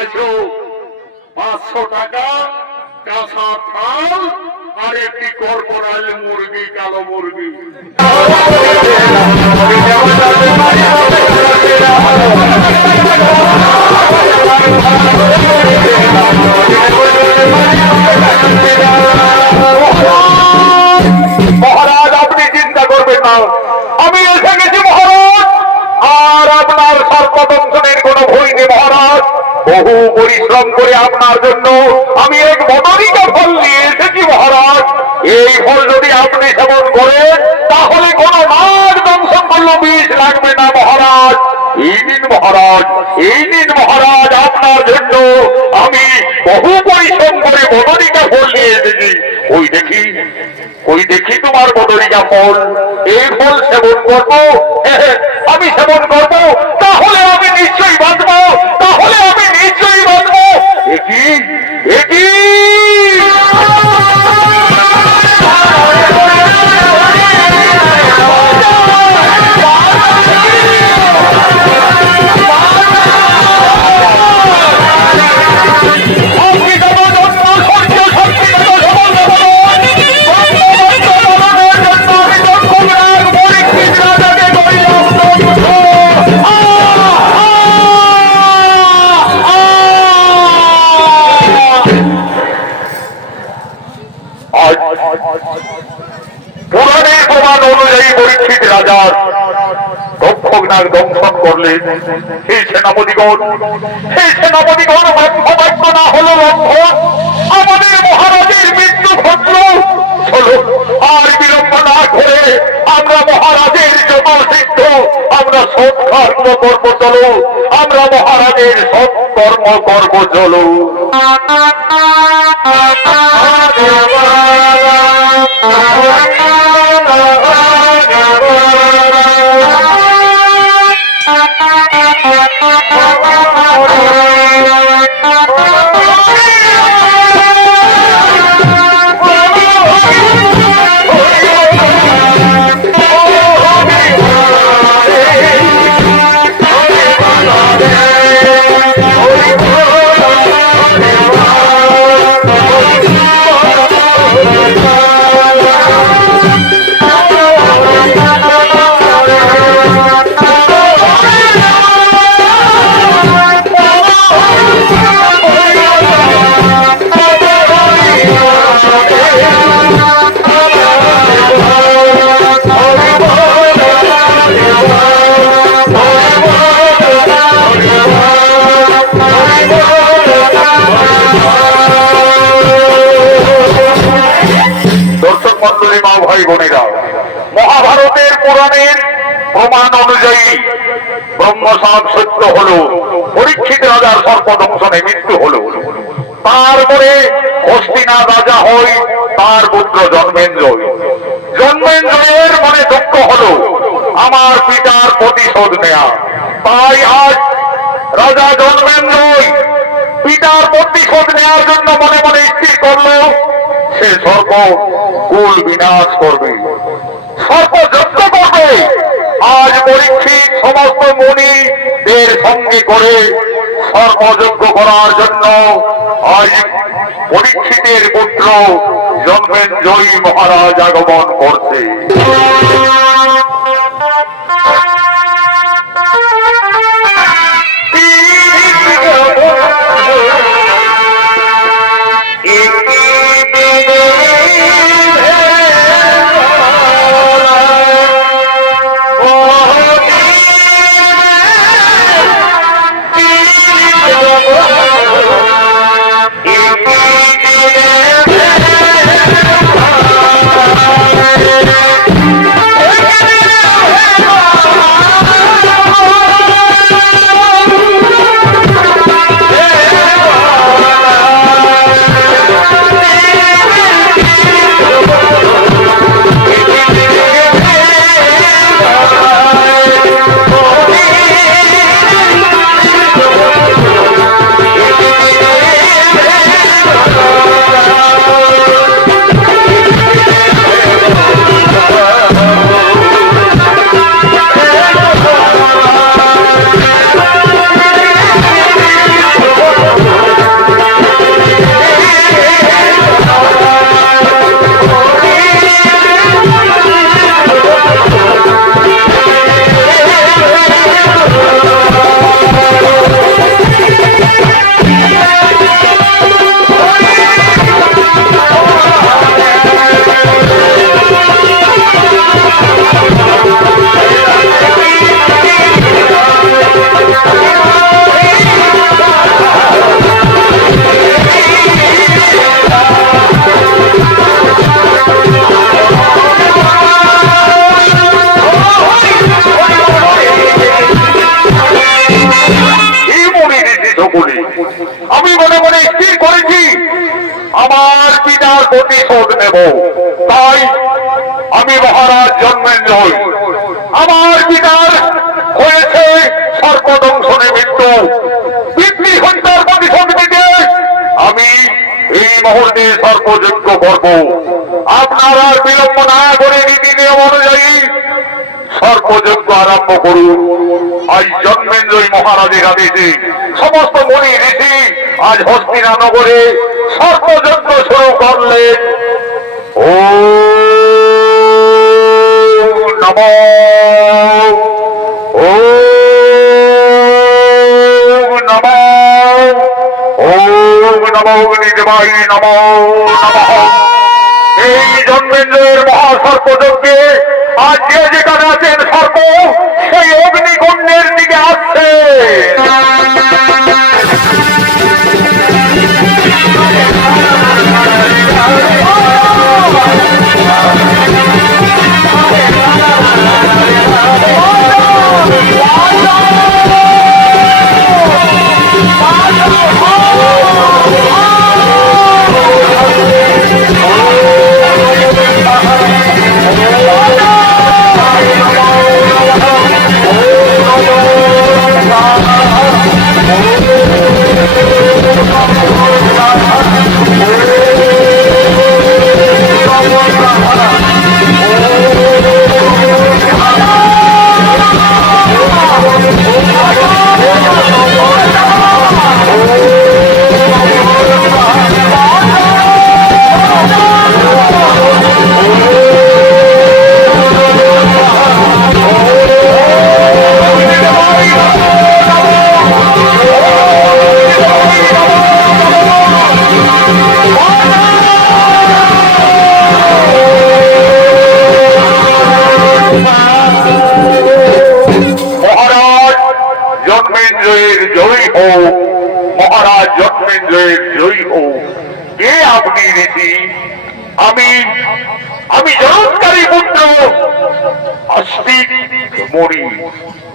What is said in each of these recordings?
আছো 500 টাকা কাঁচা থাল আর একটি কর্পোরাল মুরগি, কালো মুরগি। মহারাজ আপনি চিন্তা করবেন না, আমি এসে গেছি মহারাজ, আর আপনার সর্বদংশনের কোনো ভয় নেই মহারাজ। বহু পরিশ্রম করে আপনার জন্য আমি এক বদরিকা ফল নিয়ে এসেছি মহারাজ। এই ফল যদি আপনি সেবন করেন তাহলে কোনো নাগ দংশন করলেও বিষ লাগবে না মহারাজ। এই দিন মহারাজ, এই দিন মহারাজ, আপনার জন্য আমি বহু পরিশ্রম করে বদরিকা ফল নিয়ে এসেছি। ওই দেখি, ওই দেখি তোমার বদরিকা ফল। এই ফল সেবন করবো, আমি সেবন করবো, তাহলে আমি নিশ্চয়ই বাঁচবো, তাহলে আমি নিশ্চয়ই বাঁচবো। একই একই পুরাণের প্রমাণ অনুযায়ী পরীক্ষিত রাজার রক্ষক নাগ দংশন করলেন। সেই সেনাপতিগণ, সেই সেনাপতিগণ ব্রহ্মবাক্য না হলো লঙ্ঘন, আমাদের মহারাজের মৃত্যু ঘটল। চলো আর বিলম্ব না করে আমরা মহারাজের যত সিদ্ধ আমরা সৎকর্ম করব, চলো আমরা মহারাজের সৎকর্ম করব, চলো। ভাই বোনেরা, মহাভারতের পুরাণের প্রমাণ অনুযায়ী ব্রহ্মসাপ সত্য হলো, পরীক্ষিত রাজার সর্পদংশনে মৃত্যু হলো। তারপরে হস্তিনাথ রাজা হয়, তার পুত্র জন্মেন্দ্রয়। জন্মেন্দ্রয়ের মনে দুঃখ হলো আমার পিতার প্রতিশোধ নেয়া। তাই আজ রাজা জন্মেন্দ্রয় পিতার প্রতিশোধ নেওয়ার জন্য মনে মনে স্থির করলো সে সর্প কুল বিনাশ করবে, সর্প যজ্ঞ করবে। আজ পরীক্ষিত সমস্ত মুনিদের সঙ্গে করে সর্পযজ্ঞ করার জন্য আজ পরীক্ষিতের পুত্র জন্মেন্দ্রয় মহারাজ আগমন করছে। প্রতিশোধ নেব। তাই আমি মহারাজ জন্মেঞ্জয়, আমার পিতার হয়েছে সর্পদংশনে মৃত্যু, পিতৃ হত্যার প্রতিশোধ নিতে আমি এই মুহূর্তে সর্পযজ্ঞ করব। আপনারা আর বিলম্ব না করে নীতি নিয়ম অনুযায়ী সর্পযজ্ঞ আরম্ভ করুন। আজ জন্মেঞ্জয় মহারাজের আদেশে সমস্ত মুনি ঋষি আজ হস্তিনানগরে সর্পযজ্ঞ শুরু করলেন। ও নমো ও নমো ও নমো নিদেবাই নমো নমঃ। এই জন্মেঞ্জয়ের মহাসর্পযজ্ঞে আজ যে যেখানে আছেন সর্প সেই অগ্নিকুণ্ডের দিকে আসছে।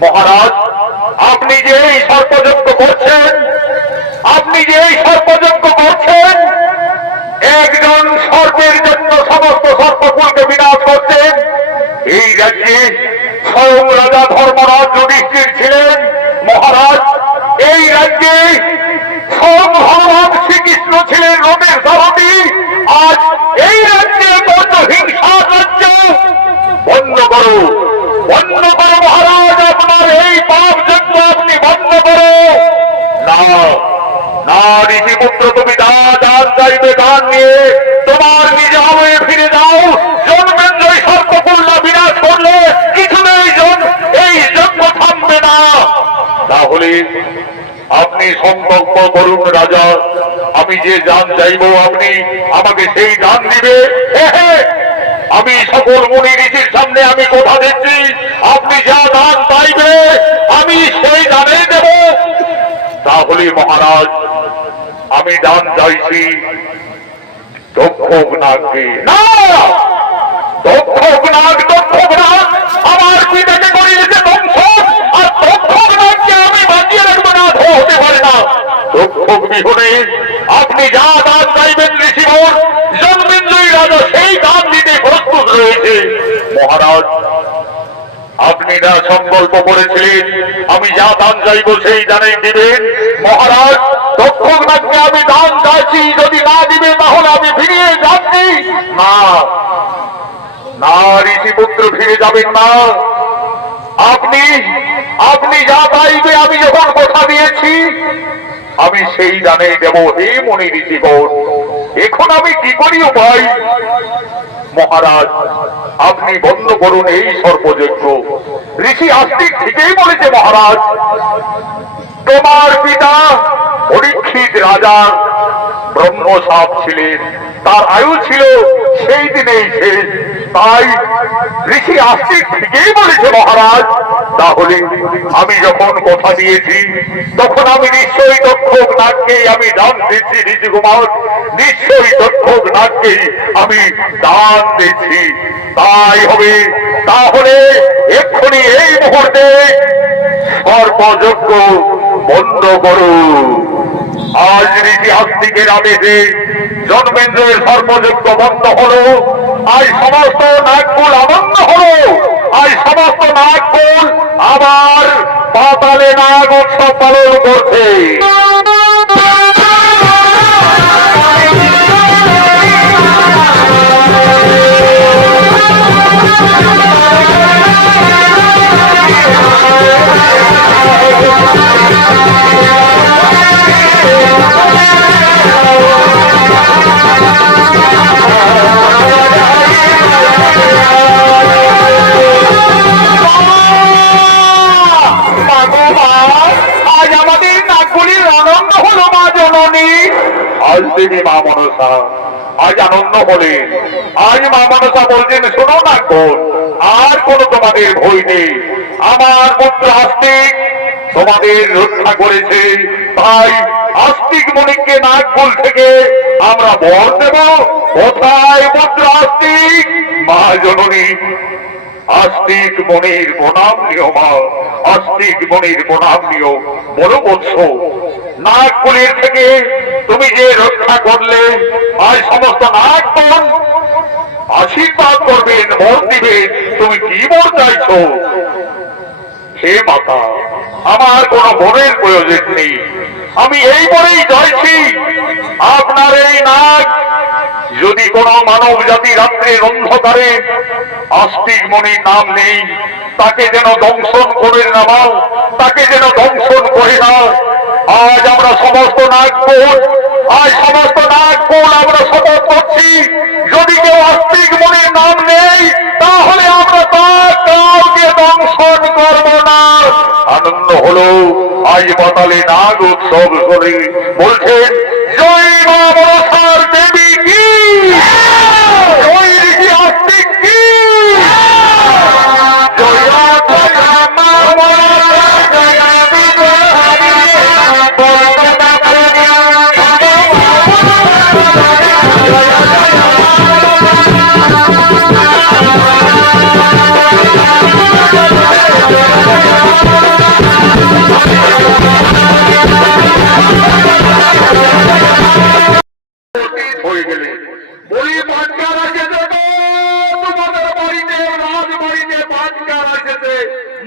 মহারাজ, আপনি যে এই সর্পযজ্ঞ করছেন, আপনি যে এই সর্পযজ্ঞ করছেন, একজন সর্পের জন্য সমস্ত সর্পকুলকে বিনাশ করছেন। এই রাজ্যে স্বয়ং রাজা ধর্মরাজ যুধিষ্ঠির ছিলেন। মহারাজ, এই রাজ্যে স্বয়ং ভগবান শ্রীকৃষ্ণ ছিলেন রথের সারথি। আজ এই রাজ্যে বন্ধ হিংসার রাজ্য বন্ধ করো, বন্ধ করো মহারাজ, আপনার এই পাপ যজ্ঞ আপনি বন্ধ করো। না না ঋষিপুত্র, তুমি দান চাইবে, দান নিয়ে তোমার নিজ আময়ে ফিরে যাও। জন্মেঞ্জয় সর্পকুল্লা বিনাশ করলে কিছুতেই এই যজ্ঞ থামবে না। তাহলে আপনি সংকল্প করুন রাজা, আমি যে দান চাইব আপনি আমাকে সেই দান দিবে। আমি সকল মুনি ঋষির সামনে আমি কথা দিচ্ছি, আপনি যা দান চাইবে আমি সেই দানে দেব। তাহলে মহারাজ, আমি দান চাইছি দক্ষক নাগকে। না, দক্ষক নাগ, দক্ষক নাগ আমার পিতাকে করিয়েছে ধ্বংস, আর দক্ষক নাগকে আমি বাঁচিয়ে রাখবো না, হতে পারে না। দক্ষক বিহনে আপনি যা দান চাইবেন ঋষিবর, জন্মেঞ্জয় রাজা সেই দান দিতে প্রস্তুত রয়েছে। মহারাজ, আপনি না সংকল্প করেছিলেন আমি যা দান চাইব সেই দানেই দিবেন। মহারাজ, দক্ষক নাগকে আমি দান চাইছি, যদি না দিবে তাহলে আমি ফিরিয়ে যাচ্ছি। না না ঋষিপুত্র, ফিরে যাবেন না। আপনি আপনি যা চাইবে আমি যখন কথা দিয়েছি আমি সেই দানেই দেব। হে মুনি ঋষিগণ, এখন আমি কি করি ভাই? মহারাজ, আপনি বন্ধ করুন এই সর্পযজ্ঞ। ঋষি আস্তিক ঠিকই বলেছে মহারাজ, তোমার পিতা পরীক্ষিত রাজা ব্রহ্মসাপ ছিলেন, তার আয়ু ছিল সেই দিনেই শেষ। তাই ঋষি আস্তিক ঠিকই বলেছে মহারাজ। তাহলে আমি যখন কথা দিয়েছি তখন আমি নিশ্চয়ই দক্ষক নাগকেই আমি দান দিচ্ছি। ঋষি কুমার, নিশ্চয়ই দক্ষক নাগকেই আমি দান দিচ্ছি। তাই হবে। তাহলে এক্ষুনি এই মুহূর্তে সর্পযজ্ঞ বন্ধ করো। আজ রীতি আস্তিকের আদেশে জন্মেন্দ্রের সর্বযজ্ঞ বন্ধ হলো। আজ সমস্ত নাগকুল আনন্দ হলো। আজ সমস্ত নাগকুল আবার পাতালে নাগ উৎসব পালন করছে। আজ আমাদের নাগগুলির আনন্দ হলো মা জননী। আজ দেবী মা মনসা আজ আনন্দ হলেন। আজ মা মনসা বলছেন, শোনো নাগগণ, আর কোনো তোমাদের ভয় নেই। আমার পুত্র আস্তিক তোমাদের রক্ষা করেছে, তাই আস্তিক মণিকে নাগকুল থেকে আমরা বর দেব। কোথায় পুত্র আস্তিক? মা জননী, আস্তিক মনির প্রণাম নিও মা, আস্তিক মনির প্রণাম নিও। বড় বৎস, নাগকুলের থেকে তুমি যে রক্ষা করলে, আজ সমস্ত নাগগণ আশীর্বাদ করবেন, বর দিবেন। তুমি কি বর চাইছো? হে মাতা, আমার কোন বরের প্রয়োজন নেই। আমি এই বরেই চাইছি, আপনার এই নাগ যদি কোন মানব জাতি রাত্রের অন্ধকারে আস্তিক মনির নাম নেই, তাকে যেন দংশন করে নামাও, তাকে যেন দংশন করে না। আজ আমরা সমস্ত নাগকুল, আজ সমস্ত নাগকুল আমরা শপথ করছি, যদি কেউ আস্তিক মনির নাম নেই, তাহলে আমরা তার কাউকে দংশন করব না। আনন্দ হলো আজ পাতালে নাগ উৎসব করে। বলছেন, জয় মা মনসার দেবী কি, জয় ঋষি আস্তিক কি, জয় জয় মা মনসা, জয় হয়ে গেলে বলি পাটকার এসেছে তো, তোমাদের বাড়িতে রাজবাড়িতে পাটকার এসেছে।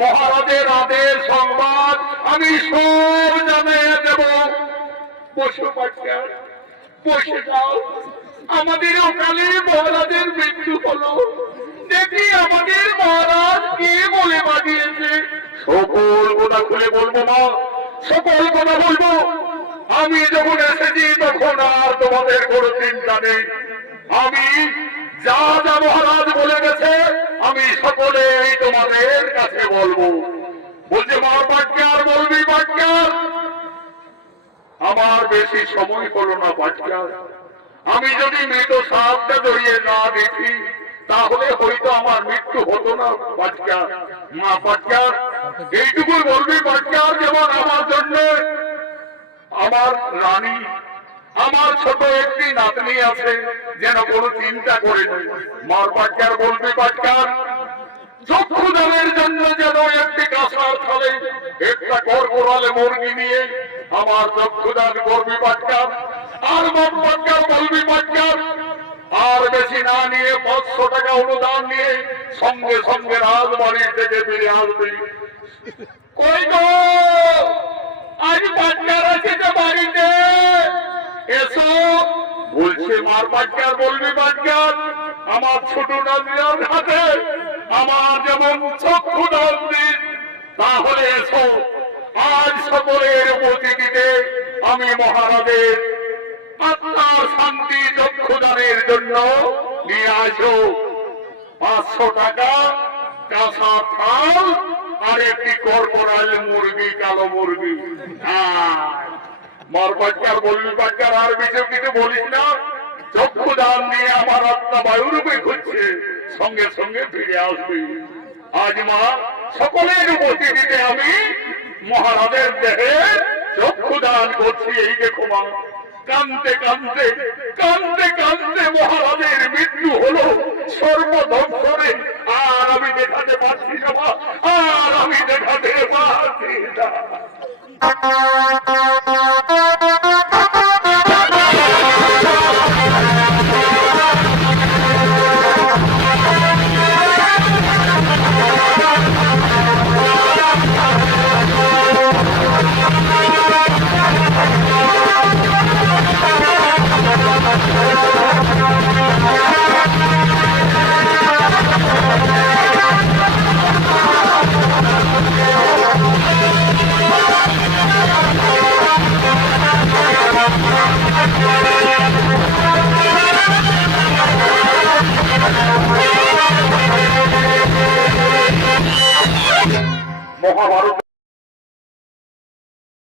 মহারাজের আদেশ সংবাদ আমি সব জানিয়ে দেব। বসো পাটকার, বসে যাও। আমাদের ওখানে মহারাজের মৃত্যু হলো, দেখি আমাদের মহারাজ কে বলে বাজিয়েছে। সকল কথা খুলে বলবো মা, সকল কথা বলবো। আমি যখন এসেছি তখন আর তোমাদের কোনো চিন্তা নেই। আমি যা যা মহারাজ বলে গেছে আমি সকলেই তোমাদের কাছে বলবো। বলছে মা পাটকার, বলবি পাটকার? আমার বেশি সময় হলো না পাটকার। আমি যদি মৃত সাপটা জড়িয়ে না দেখি, তাহলে হয়তো আমার মৃত্যু হতো না পাটকার। মা পাটকার, এইটুকুই বলবি পাটকার, যেমন আমার জন্য আমার রানী, আমার ছোট একটি নাতনি আছে, যেন কোনো চিন্তা করে নেই। মার পাটকার, বলবি পাটকার? চক্ষুদানের জন্য যেন একটি কাঁসার থালে একটা কর্পোরালে মুরগি নিয়ে আমার চক্ষুদান করবি পাটকার। আর মন পাটকার, বলবি পাটকার? আর বেশি না নিয়ে 500 টাকা অনুদান নিয়ে সঙ্গে সঙ্গে রাজবাড়ির থেকে ফিরে আসবি। কই গো, আজ পাটকার আছে যে বাড়িতে, এসো। বলছে মার পাটকার, বলবি পাটকার? আমার ছোট নাতনির হাতে আমার যেমন চক্ষু দান দিন, তাহলে এসো। আজ সকলের উপস্থিতিতে আমি মহারাজের আত্মার শান্তি চক্ষুদানের জন্য নিয়ে আসো 500 টাকা, কাঁচা থাল আর একটি কর্পোরাল মুরগি, কালো মুরগি। মার পাটকার, বলবি পাটকার? আর কিছু বলিস না। চক্ষুদান নিয়ে আমার আত্মা বায়ুরূপে ঘুরছে, সঙ্গে সঙ্গে ফিরে আসবি। আজ মা সকলের উপস্থিতিতে আমি মহারাজের দেহে চক্ষুদান করছি। এই দেখো মা, কানতে কানতে কানতে কানতে মহারাজের মৃত্যু হলো সর্বদর্শনে। আর আমি দেখাতে পারছি না মা, আর আমি দেখাতে পারছি না। মহাভারত